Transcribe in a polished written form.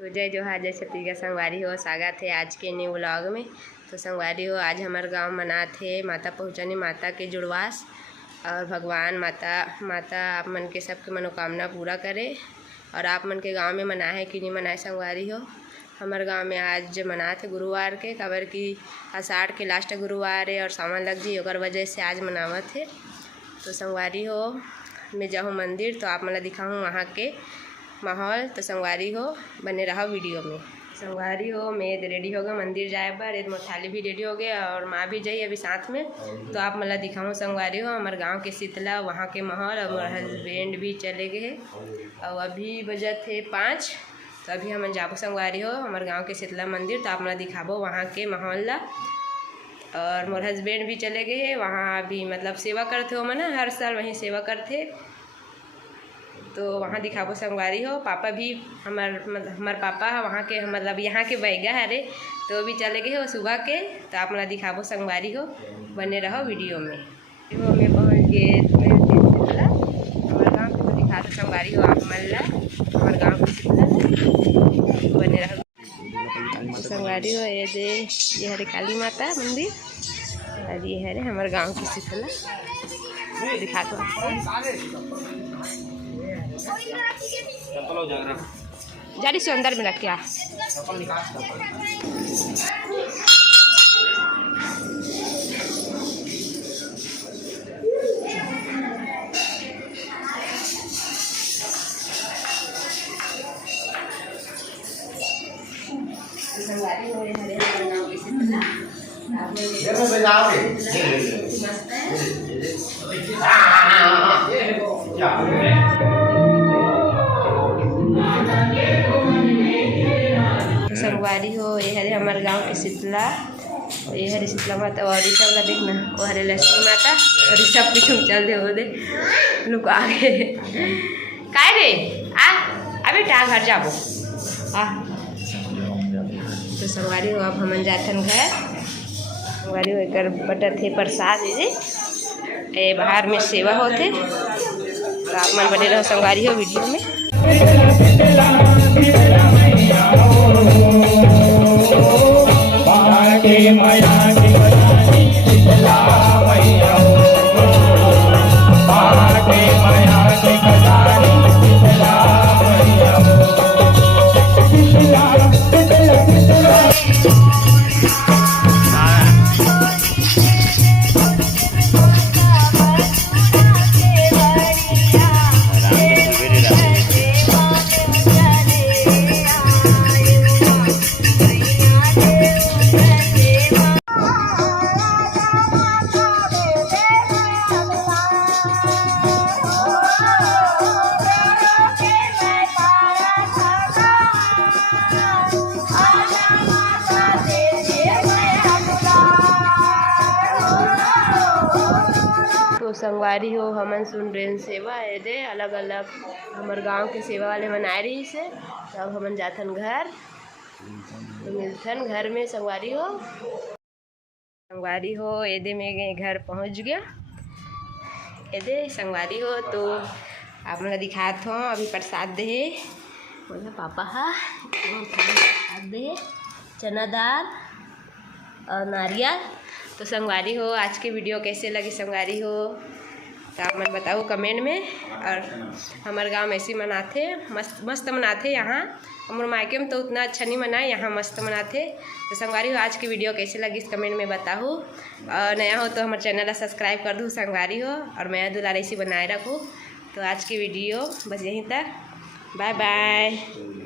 तो जय जोहार जय छत्तीसगढ़ संगवारी हो, स्वागत है आज के न्यू व्लॉग में। तो संगवारी हो, आज हमारे गांव मनात है माता पहुँचनी माता के जुड़वास। और भगवान माता आप मन के सबके मनोकामना पूरा करे। और आप मन के गांव में मना है कि नहीं मनाए संगवारी हो? हमारे गांव में आज मनात है गुरुवार के, काबर की आषाढ़ के लास्ट गुरुवार है और सावन लग जी, और वजह से आज मनावत है। तो संगवारी हो, मैं जाऊँ मंदिर तो आप मला दिखाऊँ वहाँ के माहौल। तो संगवारी हो, बने रहो वीडियो में। संगवारी हो, मैं रेडी हो गया मंदिर जाए पर, एक मोथाली भी रेडी हो गया और माँ भी जाइए अभी साथ में। तो आप मला दिखाऊँ संगवारी हो हमारे गांव के शीतला, वहाँ के माहौल। और मेरे हस्बैंड भी चले गए और अभी बजत है 5। तो अभी हम जाबो संगवारी हो हमारे गाँव के शीतला मंदिर। तो आप मला दिखाबो वहाँ के माहौल ला। और मोर हस्बैंड भी चले गए वहाँ, अभी मतलब सेवा करते हो मना, हर साल वहीं सेवा करते। तो वहाँ दिखाबो संगवारी हो। पापा भी हमार पापा वहाँ के मतलब यहाँ के बैगा है रे, तो भी चले गए हो सुबह के। तो आप मला दिखाबो संगवारी हो, बने रहो वीडियो में। वो मैं पहुँच गए हमारे गाँव के। तो दिखा दो संगवारी हो आप मन ला हमारे गाँव के, बने रहो संगवारी हो। ये हरे काली माता मंदिर और ये हरे हमारे गाँव की शीतला, दिखा दो जारी से अंदर में रख क्या। संगवारी हो, ये हरे हमारे गांव की शीतला, ये हरे शीतला माता। और ये सब देखना, वो हरे लक्ष्मी माता। और ये सब पीछे चल दे हो दे लोग आगे काय रे आ अबे टा घर जाबो आ। तो संगवारी हो अब हम जाथन घर। संगवारी हो एक बटत है प्रसाद ये बाहर में सेवा होते। तो आप मन बने रहो संगवारी हो वीडियो में। संगवारी हो हमन सुन रहे सेवा है दे अलग अलग हमारे गांव के सेवा वाले मनाए रही से। तब हमन जाथन घर, तो मिलथन घर में संगवारी हो। संगवारी हो एदे में घर पहुंच गया एदे संगवारी हो। तो आप लोग दिखात हो अभी प्रसाद दे बोला पापा हा, प्रसाद दे चना दाल और नारियल। तो संगवारी हो आज की वीडियो कैसे लगी संगवारी हो तो आप मन बताओ कमेंट में। और हमारे गांव में ऐसे मनाते मस्त मनाते। यहाँ हमारे मायके में तो उतना अच्छा नहीं मनाए, यहाँ मस्त मनाते। तो संगवारी हो आज की वीडियो कैसे लगी इस कमेंट में बताओ। और नया हो तो हमारे चैनल सब्सक्राइब कर दो संगवारी हो, और मैं दुलार ऐसी बनाए रखूँ। तो आज की वीडियो बस यहीं तक, बाय बाय।